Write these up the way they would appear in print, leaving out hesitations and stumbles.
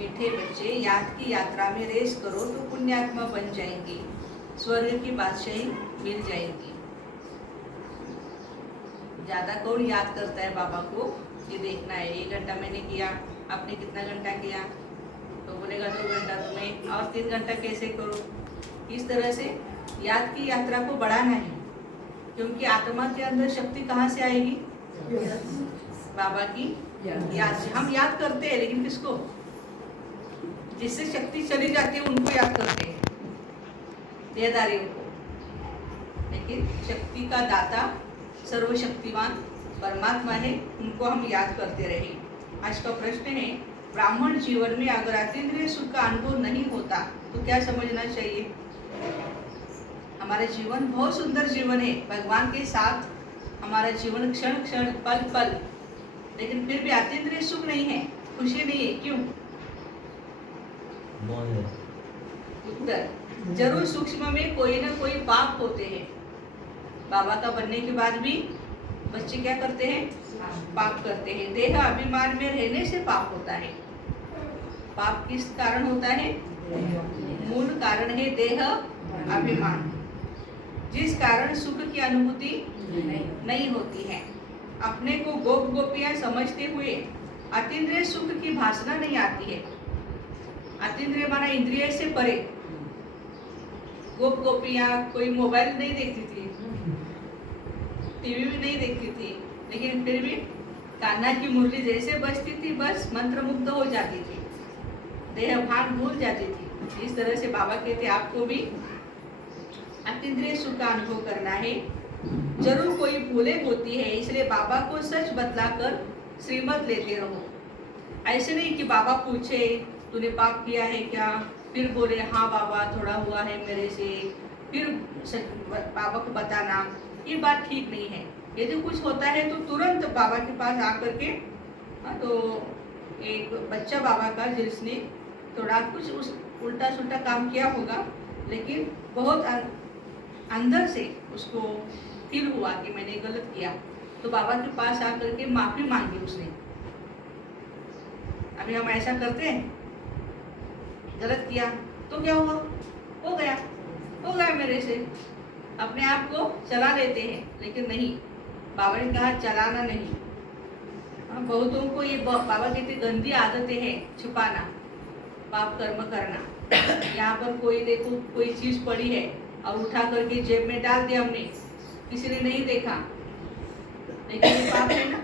मीठे बच्चे, याद की यात्रा में रेस करो तो पुण्यात्मा बन जाएंगे, स्वर्ग की बादशाही मिल जाएगी। ज्यादा कौन याद करता है बाबा को, ये देखना है। 1 घंटा मैंने किया, आपने कितना घंटा किया, तो बोलेगा 2 घंटा, तो मैं और 3 घंटा कैसे करूँ। इस तरह से याद की यात्रा को बढ़ाना है, क्योंकि आत्मा के अंदर शक्ति कहाँ से आएगी? बाबा की याद से। हम याद करते हैं, लेकिन किसको? जिससे शक्ति चली जाती है उनको याद करते हैं, देहधारियों को। लेकिन शक्ति का दाता सर्वशक्तिवान परमात्मा है, उनको हम याद करते रहे। आज का प्रश्न है, ब्राह्मण जीवन में अगर अतीन्द्रिय सुख का अनुभव नहीं होता तो क्या समझना चाहिए? हमारा जीवन बहुत सुंदर जीवन है, भगवान के साथ हमारा जीवन क्षण क्षण पल पल, लेकिन फिर भी अतीन्द्रिय सुख नहीं है, खुशी नहीं है। क्यों? उत्तर, जरूर सूक्ष्म में कोई ना कोई पाप होते हैं। बाबा का बनने के बाद भी बच्चे क्या करते हैं? पाप करते हैं। देह अभिमान में रहने से पाप होता है। पाप किस कारण होता है? मूल कारण है देह अभिमान, जिस कारण सुख की अनुभूति नहीं होती है। अपने को गोप गोपियां समझते हुए अतीन्द्रिय सुख की भासना नहीं आती है। अतीन्द्रिय माना इंद्रिय से परे। गोप गोपियां कोई मोबाइल नहीं देखती थी, टीवी भी नहीं देखती थी, लेकिन फिर भी कान्हा की मुरली जैसे बजती थी बस मंत्रमुग्ध हो जाती थी, देह भान भूल जाती थी। इस तरह से बाबा कहते आपको भी अतीन्द्रिय सुख का अनुभव करना है। जरूर कोई भूलें होती है, इसलिए बाबा को सच बतलाकर श्रीमत लेते रहो। ऐसे नहीं कि बाबा पूछे तूने पाप किया है क्या, फिर बोले हाँ बाबा थोड़ा हुआ है मेरे से, फिर बाबा को बताना, ये बात ठीक नहीं है। यदि कुछ होता है तो तुरंत बाबा के पास आकर के, तो एक बच्चा बाबा का जिसने थोड़ा कुछ उस उल्टा सुल्टा काम किया होगा, लेकिन बहुत अंदर से उसको फील हुआ कि मैंने गलत किया, तो बाबा के पास आकर के माफी मांगी उसने। अभी हम ऐसा करते हैं, गलत किया तो क्या हुआ, हो गया मेरे से, अपने आप को चला लेते हैं। लेकिन नहीं, बाबा ने कहा चलाना नहीं। बहुतों को ये बाबा कहते गंदी आदतें हैं, छुपाना, पाप कर्म करना। यहाँ पर कोई देखो कोई चीज पड़ी है और उठा करके जेब में डाल दिया हमने, किसी ने नहीं देखा, लेकिन ये पाप है ना?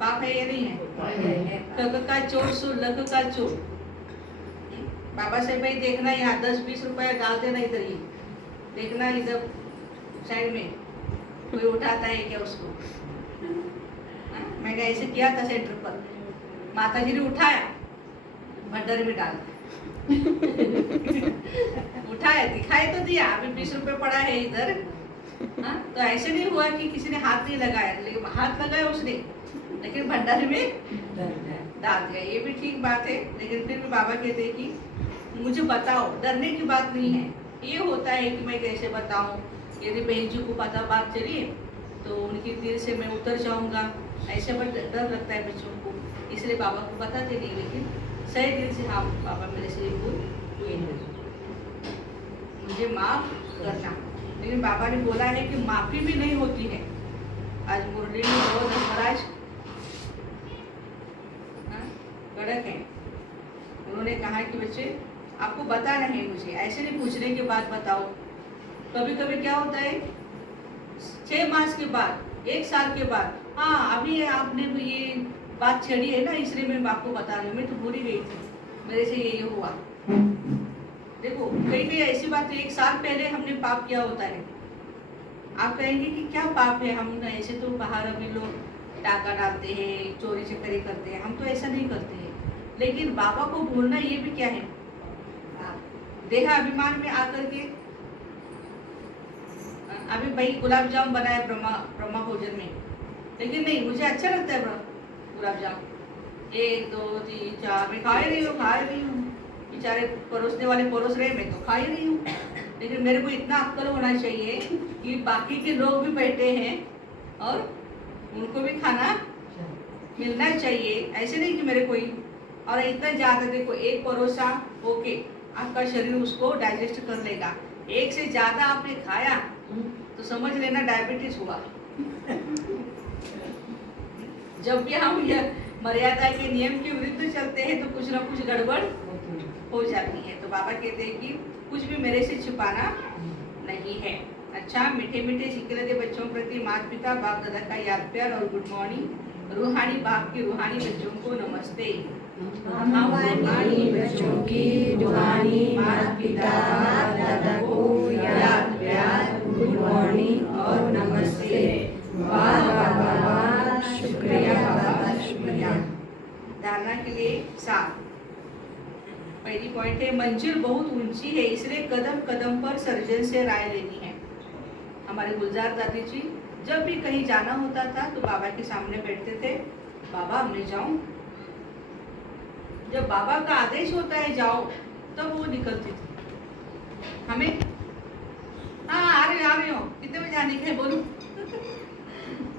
पाप है या नहीं है? कग का चोर सो लग का चोर। बाबा से भाई देखना, यहाँ 10-20 रुपया डाल देना, इधर ही देखना, इधर साइड में कोई उठाता है क्या उसको। मैंने ऐसे किया था सेंटर पर, माता जी ने उठाया, भंडारे में डाल उठाया, दिखाई तो दिया, अभी 20 रुपये पड़ा है इधर। तो ऐसे नहीं हुआ कि किसी ने हाथ नहीं लगाया, लेकिन हाथ लगाया उसने, लेकिन भंडारे में डाल दिया। ये भी ठीक बात है, लेकिन फिर भी बाबा कहते हैं कि मुझे बताओ, डरने की बात नहीं है। ये होता है कि मैं कैसे बताऊं, यदि बहन जी को पता बात चली तो उनकी दिल से मैं उतर जाऊंगा, ऐसे पर डर लगता है बच्चों को, इसलिए बाबा को बताते नहीं। लेकिन सही दिल से हाँ बाबा मेरे से भूल हुई है, मुझे माफ करना। लेकिन बाबा ने बोला है कि माफी भी नहीं होती है। आज मुरली में बहुत महाराज कड़क है, उन्होंने कहा कि बच्चे आपको बताना है, मुझे ऐसे नहीं पूछने के बाद बताओ। कभी कभी क्या होता है 6 मास के बाद, 1 साल के बाद, हाँ अभी आपने ये बात छेड़ी है ना, इसलिए मैं आपको बता रही हूँ, मैं तो भूल ही गई थी, मेरे से ये हुआ। देखो कई ऐसी बात 1 साल पहले हमने पाप किया होता है। आप कहेंगे कि क्या पाप है, हम ऐसे तो बाहर अभी लोग डाका डालते हैं, चोरी चकारी करते हैं, हम तो ऐसा नहीं करते हैं। लेकिन बाबा को भूलना ये भी क्या है? देह अभिमान में आकर के, अभी भाई गुलाब जामुन बनाया ब्रह्मा भोजन में, लेकिन नहीं मुझे अच्छा लगता है गुलाब जामुन, 1 2 3 4 मैं खा ही रही हूँ, बेचारे परोसने वाले परोस रहे, मैं तो खा ही रही हूँ। लेकिन मेरे को इतना अक्ल होना चाहिए कि बाकी के लोग भी बैठे हैं और उनको भी खाना मिलना चाहिए। ऐसे नहीं कि मेरे कोई और इतना ज़्यादा देखो, एक परोसा ओके, आपका शरीर उसको डाइजेस्ट कर लेगा। एक से ज़्यादा आपने खाया तो समझ लेना डायबिटीज हुआ। जब भी हम यह मर्यादा के नियम के विरुद्ध चलते हैं तो कुछ ना कुछ गड़बड़ हो जाती है। तो बाबा कहते हैं कि कुछ भी मेरे से छुपाना नहीं है। अच्छा, मीठे मीठे सिकलते बच्चों प्रति माता पिता बाप दादा का याद प्यार और गुड मॉर्निंग। रूहानी बाप की रूहानी बच्चों को नमस्ते। हम रूहानी बच्चों की रूहानी माता पिता बाप दादा को याद प्यार, गुड मॉर्निंग और नमस्ते। वाह बाबा वाह, शुक्रिया बाबा शुक्रिया। धारणा के लिए 7। पहली पॉइंट है, मंजिल बहुत ऊंची है इसलिए कदम कदम पर सर्जन से राय लेनी है। हमारे गुलजार दादी जी जब भी कहीं जाना होता था तो बाबा के सामने बैठते थे, बाबा मैं जाऊं। जब बाबा का आदेश होता है जाओ, तब वो निकलती थी। हमें हाँ आ रही हो, कितने बजे जाने का है बोलो।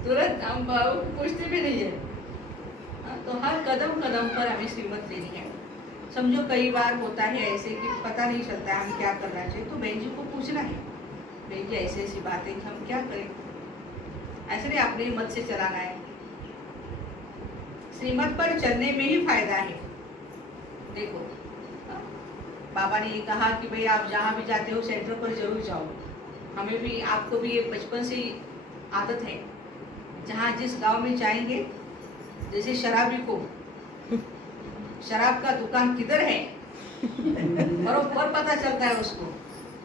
तुरंत हम बाबा को पूछते भी नहीं है। तो हर कदम कदम पर हमें श्रीमत लेनी है। समझो कई बार होता है ऐसे कि पता नहीं चलता है हम क्या करना चाहिए, तो बहन जी को पूछना है, बहन जी ऐसी ऐसी बातें हम क्या करें, ऐसे नहीं अपने मत से चलाना है। श्रीमत पर चलने में ही फायदा है। देखो बाबा ने ये कहा कि भाई आप जहाँ भी जाते हो सेंटर पर जरूर जाओ। हमें भी, आपको भी ये बचपन से आदत है, जहाँ जिस गांव में जाएंगे, जैसे शराबी को शराब का दुकान किधर है बरोबर पता चलता है उसको,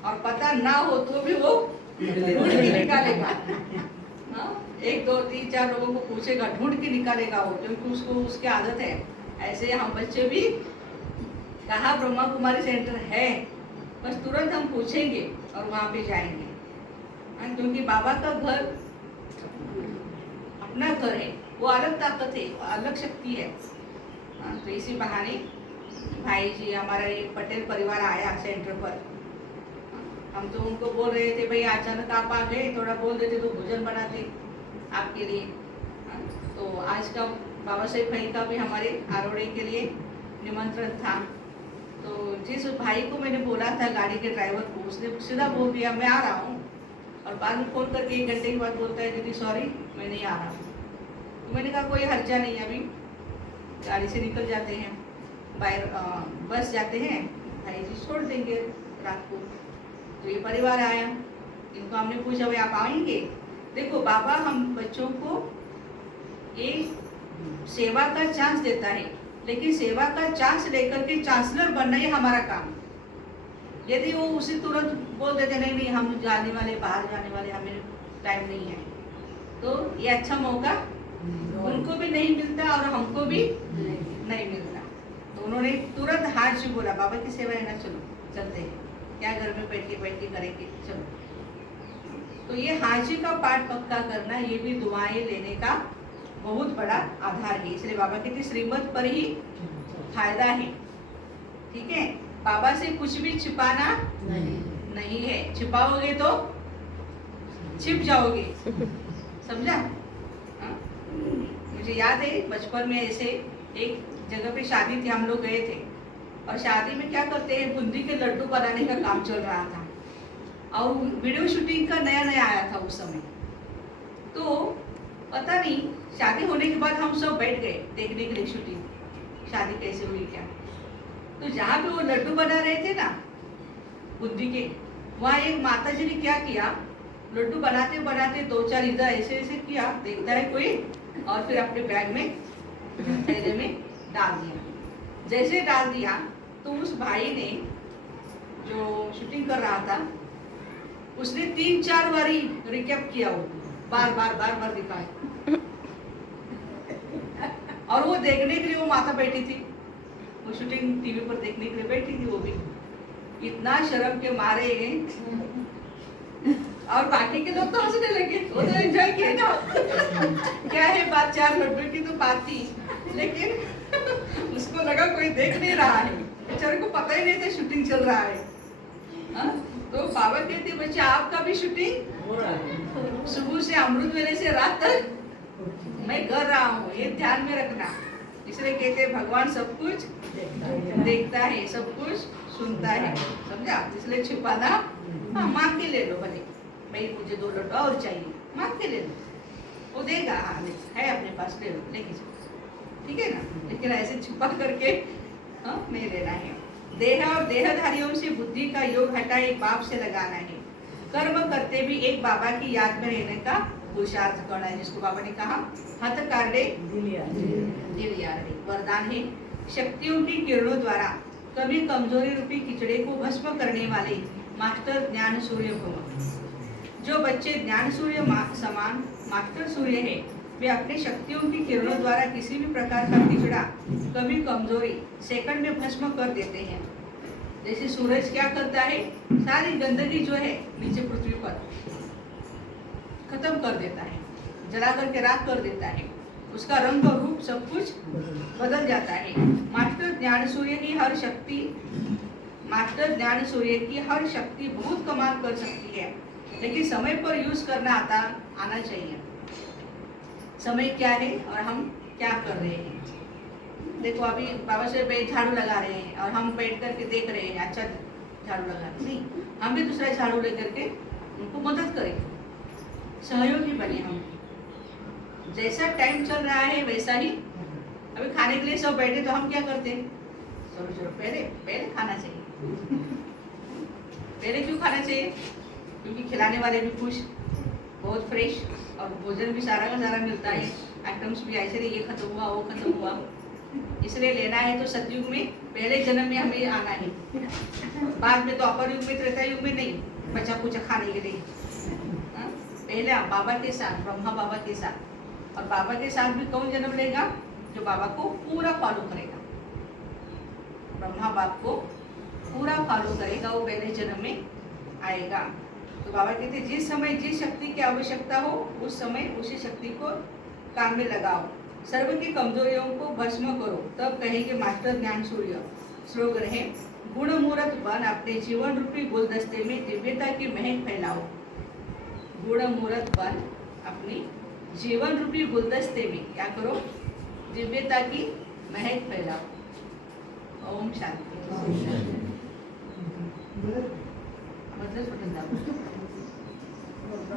और पता ना हो तो भी वो ढूंढ के निकालेगा। 1 2 3 4 लोगों को पूछेगा, ढूंढ के निकालेगा वो, क्योंकि उसको उसकी आदत है। ऐसे हम बच्चे भी कहाँ ब्रह्मा कुमारी सेंटर है, बस तुरंत हम पूछेंगे और वहाँ पे जाएंगे। क्योंकि बाबा का घर अपना घर है, वो अलग ताकत है, अलग शक्ति है। तो इसी बहाने भाई जी हमारा एक पटेल परिवार आया सेंटर पर। हम तो उनको बोल रहे थे भाई अचानक आप आ गए, थोड़ा बोल देते तो भोजन बनाते आपके लिए। तो आज का बाबा साहेब भाई का भी हमारे आरोड़े के लिए निमंत्रण था। तो जिस भाई को मैंने बोला था गाड़ी के ड्राइवर को, उसने सीधा बोल दिया मैं आ रहा हूँ, और बाद में फ़ोन करके 1 घंटे के बाद बोलता है दीदी सॉरी मैं नहीं आ रहा। तो मैंने कहा कोई हर्जा नहीं, अभी गाड़ी से निकल जाते हैं, बाहर बस जाते हैं, भाई जी छोड़ देंगे रात को। तो ये परिवार आया, इनको हमने पूछा भाई आप आएंगे। देखो बाबा हम बच्चों को एक सेवा का चांस देता है, लेकिन सेवा का चांस लेकर के चांसलर बनना ही हमारा काम। यदि वो उसे तुरंत बोल देते नहीं नहीं हम जाने वाले, बाहर जाने वाले, हमें टाइम नहीं है, तो ये अच्छा मौका उनको भी नहीं मिलता और हमको भी नहीं मिलता। तो उन्होंने तुरंत हाथ से बोला बाबा की सेवा है ना, चलो चलते हैं, क्या घर में बैठ के करेंगे, चलो। तो ये हाजी का पाठ पक्का करना, ये भी दुआएं लेने का बहुत बड़ा आधार है। इसलिए बाबा कहते श्रीमत पर ही फायदा है। ठीक है, बाबा से कुछ भी छिपाना नहीं है, छिपाओगे तो छिप जाओगे। समझा? मुझे याद है बचपन में ऐसे एक जगह पे शादी थी, हम लोग गए थे, और शादी में क्या करते हैं बूंदी के लड्डू बनाने का काम चल रहा था, और वीडियो शूटिंग का नया नया आया था उस समय। तो पता नहीं शादी होने के बाद हम सब बैठ गए देखने के लिए शूटिंग, शादी कैसे हुई क्या। तो जहाँ पे वो लड्डू बना रहे थे ना बूंदी के, वहाँ एक माता जी ने क्या किया, लड्डू बनाते बनाते 2-4 इधर ऐसे ऐसे किया, देखता है कोई, और फिर अपने बैग में थैले में डाल दिया। जैसे डाल दिया तो उस भाई ने जो शूटिंग कर रहा था उसने 3-4 बारी रिकैप किया, वो बार बार दिखाया, और वो देखने के लिए वो माता बैठी थी, वो शूटिंग टीवी पर देखने के लिए बैठी थी। वो भी इतना शर्म के मारे, और बाकी के लोग तो हंसने लगे, वो तो एंजॉय किए ना। क्या है बात, 4 लड्डू की तो बात थी, लेकिन उसको लगा कोई देख नहीं रहा है, बेचारे को पता ही नहीं था शूटिंग चल रहा है। तो बाबा कहते बच्चे आपका भी शूटिंग हो रहा है, सुबह से अमृत वेले से रात तक मैं कर रहा हूँ, ये ध्यान में रखना। इसलिए कहते हैं भगवान सब कुछ देखता है, सब कुछ सुनता है, समझा? इसलिए छिपाना, हाँ मांग के ले लो भले, भाई मुझे 2 लड्डू और चाहिए, मांग के ले लो, वो देगा, हाँ है अपने पास, ले लो, लेके जाओ, ठीक है ना? लेकिन ऐसे छुपा करके नहीं लेना है। देह और देहधारियों से बुद्धि का योग हटाए बाप से लगाना है। कर्म करते भी एक बाबा की याद में रहने का पुरुषार्थ करना है, जिसको बाबा ने कहा हथ कार्डे दिल यारडे, वरदान है। शक्तियों की किरणों द्वारा कभी कमजोरी रूपी किचड़े को भस्म करने वाले मास्टर ज्ञान सूर्य भगवान। जो बच्चे ज्ञान सूर्य समान मास्टर सूर्य है, वे अपने शक्तियों की किरणों द्वारा किसी भी प्रकार का किचड़ा, कभी कमजोरी सेकंड में भस्म कर देते हैं। जैसे सूरज क्या करता है, सारी गंदगी जो है नीचे पृथ्वी पर खत्म कर देता है, जला करके राख कर देता है, उसका रंग और रूप सब कुछ बदल जाता है। मास्टर ज्ञान सूर्य की हर शक्ति बहुत कमाल कर सकती है, लेकिन समय पर यूज करना आना चाहिए। समय क्या है और हम क्या कर रहे हैं। देखो अभी बाबा से बैठ झाड़ू लगा रहे हैं और हम बैठ करके देख रहे हैं, अच्छा झाड़ू लगा रहे, नहीं, हम भी दूसरा झाड़ू लेकर के उनको मदद करें, सहयोगी बने हम। जैसा टाइम चल रहा है वैसा ही, अभी खाने के लिए सब बैठे तो हम क्या करते हैं, चलो पहले खाना चाहिए। पहले क्यों खाना चाहिए? क्योंकि खिलाने वाले भी खुश, बहुत फ्रेश, और भोजन भी सारा का सारा मिलता है, आइटम्स भी ऐसे नहीं ये खत्म हुआ वो खत्म हुआ। इसलिए लेना है तो सतयुग में, पहले जन्म में हमें आना है, बाद में तो अपर युग में, त्रेता युग में नहीं, बचा कुछ खाने के लिए। पहले बाबा के साथ, ब्रह्मा बाबा के साथ, और बाबा के साथ भी कौन जन्म लेगा? जो बाबा को पूरा फॉलो करेगा, ब्रह्मा बाप को पूरा फॉलो करेगा, वो पहले जन्म में आएगा। तो बाबा कहते हैं जिस समय जिस शक्ति की आवश्यकता हो उस समय उसी शक्ति को काम में लगाओ, सर्व की कमजोरियों को भस्म करो, तब कहेंगे मास्टर ज्ञान सूर्य। स्लोगन है गुण मूर्त बन अपने जीवन रूपी गुलदस्ते में दिव्यता की महक फैलाओ। गुण मूर्त बन अपनी जीवन रूपी गुलदस्ते में क्या करो? दिव्यता की महक फैलाओ। ओम शांति।